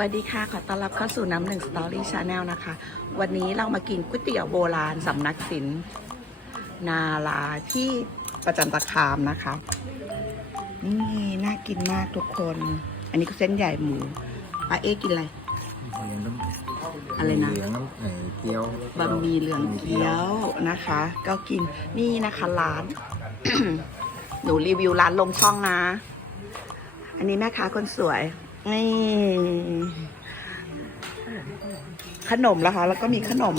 วัสดีค่ะ ขอต้อนรับเข้าสู่น้ำหนึ่งสตอรี่ชาแนลนะคะ วันนี้เรามากินก๋วยเตี๋ยวโบราณสำนักศิลป์นาลาที่ประจันตคามนะคะ นี่น่ากินมากทุกคน อันนี้ก็เส้นใหญ่หมูป้าเอ๊กินอะไรเอาเลี้ยงน้ำอะไรนะเลี้ยงน้ำไอ้เกี๊ยวบะหมี่เหลืองเกี๊ยวนะคะ ก็กินนี่นะคะร้าน หนูรีวิวร้านลงช่องนะ อันนี้แม่ค้าคนสวย นี่ ขนมแล้วคะแล้วก็มีขนม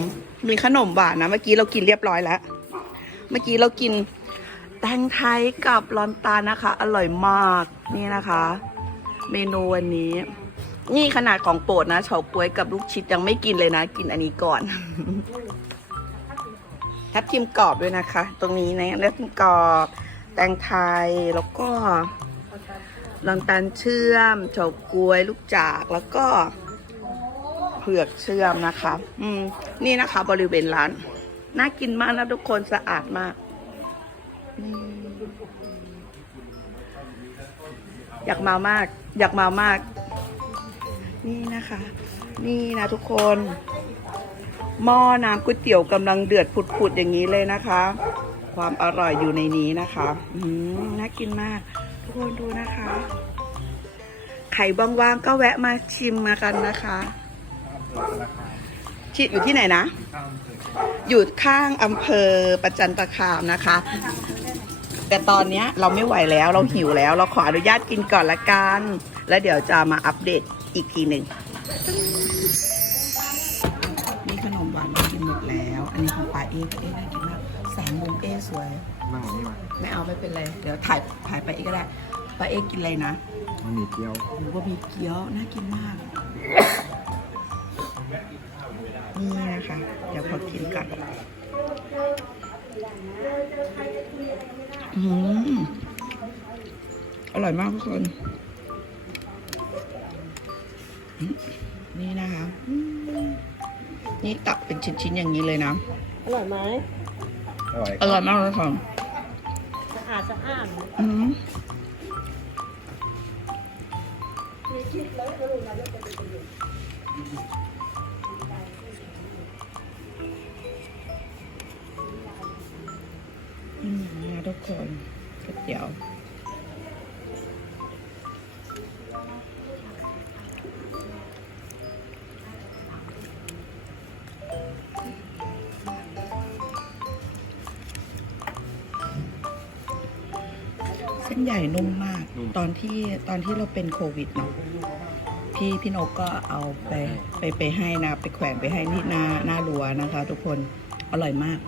มีขนมหวานนะ เมื่อกี้เรากินเรียบร้อยแล้ว เมื่อกี้เรากินแตงไทยกับลอนตานะคะ อร่อยมากนี่นะคะ เมนูวันนี้ นี่ขนาดของโปรดนะเฉาก๊วยกับลูกชิดยังไม่กินเลยนะ กินอันนี้ก่อน ทับทิมกรอบด้วยนะคะ ตรงนี้นะทับทิมกรอบ แตงไทยแล้วก็ ลอนตันเชื่อมเฉาก๊วยลูกจากแล้วก็เผือกเชื่อมนะคะ อืม นี่นะคะ บริเวณร้าน น่ากินมากนะทุกคนสะอาดมากอยากมามาก อยากมามาก นี่นะคะ นี่นะทุกคน หม้อน้ำก๋วยเตี๋ยวกำลังเดือดผุดๆอย่างนี้เลยนะคะ ความอร่อยอยู่ในนี้นะคะอืมน่ากินมาก ทุกคนดูนะคะ ไข่ว่างๆก็แวะมาชิมมากันนะคะชิอยู่ที่ไหนนะ อยู่ข้างอำเภอประจันตคามนะคะ แต่ตอนเนี้ยเราไม่ไหวแล้วเราหิวแล้ว เราขออนุญาตกินก่อนละกัน แล้วเดี๋ยวจะมาอัปเดตอีกทีหนึ่งนี่ขนมหวานกินหมดแล้ว อันนี้ของปลาเอปลาเอน่ากินมาก แสงมุมเอสวย นั่งอย่างนี้มาไม่เอาไม่เป็นไร เดี๋ยวถ่ายถ่ายไปเอก็ได้ปลาเอกินอะไรนะมันมีเกี๊ยว หรือว่ามีเกี๊ยวน่ากินมาก นี่นะคะ เดี๋ยวขอกินก่อนอืมอร่อยมากทุกคนอืมนี่นะคะอืมนี่ตับเป็นชิ้นๆอย่างนี้เลยนะ อร่อยไหม อร่อยอร่อยมากเลยค่ะสะอาดสะอาดอืมอืมนะทุกคนก๋วยเตี๋ยว เส้นใหญ่นุ่มมาก ตอนที่ตอนที่เราเป็นโควิดเนาะพี่พี่นกก็เอาไปไปไปให้นะไปแขวนไปให้ที่หน้าหน้ารั้วนะคะ ทุกคนอร่อยมาก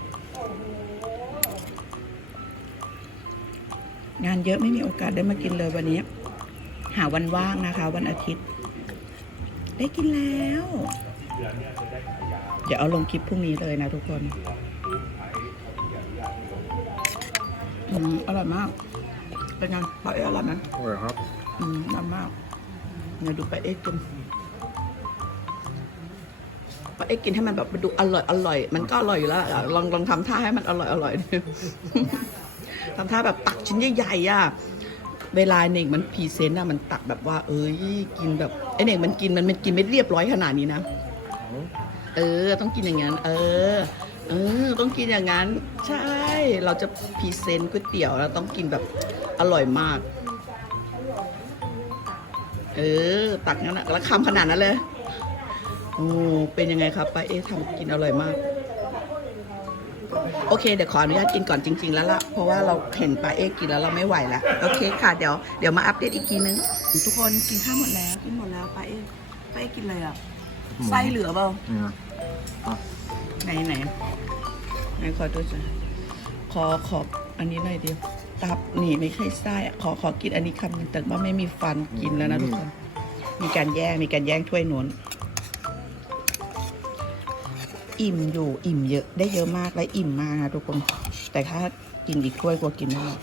งานเยอะไม่มีโอกาสได้มากินเลยวันนี้ หาวันว่างนะคะ วันอาทิตย์ ได้กินแล้ว เดี๋ยวเอาลงคลิปพรุ่งนี้เลยนะทุกคนอืมอร่อยมาก เป็นไงปลาเอ๊ะอร่อยไหมอร่อยครับ อืมน้ำมากเดี๋ยวดูปลาเอ๊ะกินปลาเอ๊ะกินให้มันแบบมันดูอร่อยอร่อย มันก็อร่อยอยู่แล้วอะลองลองทำท่าให้มันอร่อยอร่อยดิทำท่าแบบตักชิ้นใหญ่ๆอะเวลาเน่งมันพรีเซนต์อะมันตักแบบว่า เอ้ยกินแบบไอเน่งมันกินมันมันกินไม่เรียบร้อยขนาดนี้นะ เออ ต้องกินอย่างนั้นเออ เออต้องกินอย่างนั้น ใช่ เราจะพรีเซนต์ก๋วยเตี๋ยวแล้วต้องกินแบบอร่อยมาก เออ ตักงั้นอะแล้วคำขนาดนั้นเลยโอ้เป็นยังไงครับป้าเอ๊ะทำกินอร่อยมาก โอเค เดี๋ยวขออนุญาตกินก่อนจริง ๆ แล้วล่ะ เพราะว่าเราเห็นป้าเอ๊ะกินแล้วเราไม่ไหวแล้วโอเคค่ะเดี๋ยวเดี๋ยวมาอัปเดตอีกทีนึง ทุกคนกินข้าวหมดแล้วกินหมดแล้วป้าเอ๊ะป้าเอ๊ะกินอะไรอะไส้เหลือเปล่านี่นะอะ ไหนไหนไหนขอดูจ้ะขอขออันนี้หน่อยเดียว ตับนี่ไม่ใช่ไส้อะขอขอกินอันนี้คำหนึงแต่ว่าไม่มีฟันกินแล้วนะทุกคน มีการแย่งมีการแย่งถ้วยโน้นอิ่มอยู่อิ่มเยอะได้เยอะมากและอิ่มมากนะทุกคน แต่ถ้ากินอีกถ้วยกลัวกินไม่หมด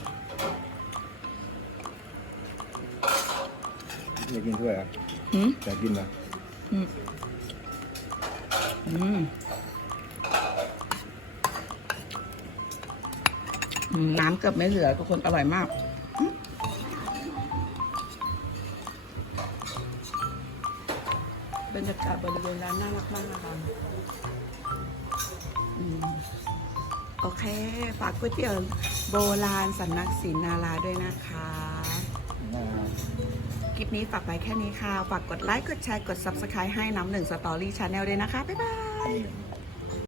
อยากกินด้วยอะหืมอยากกินเหรออืมอืมอืม น้ำเกือบไม่เหลือทุกคนอร่อยมากอืมบรรยากาศบริเวณร้านน่ารักมากนะคะอืมโอเค ฝากก๋วยเตี๋ยวโบราณสำนักศิลนาราด้วยนะคะ คลิปนี้ฝากไว้แค่นี้ค่ะ ฝากกดไลค์ กดแชร์ กด Subscribe ให้น้ำหนึ่งสตอรี่ชาแนลด้วยนะคะ บ๊ายบายนี่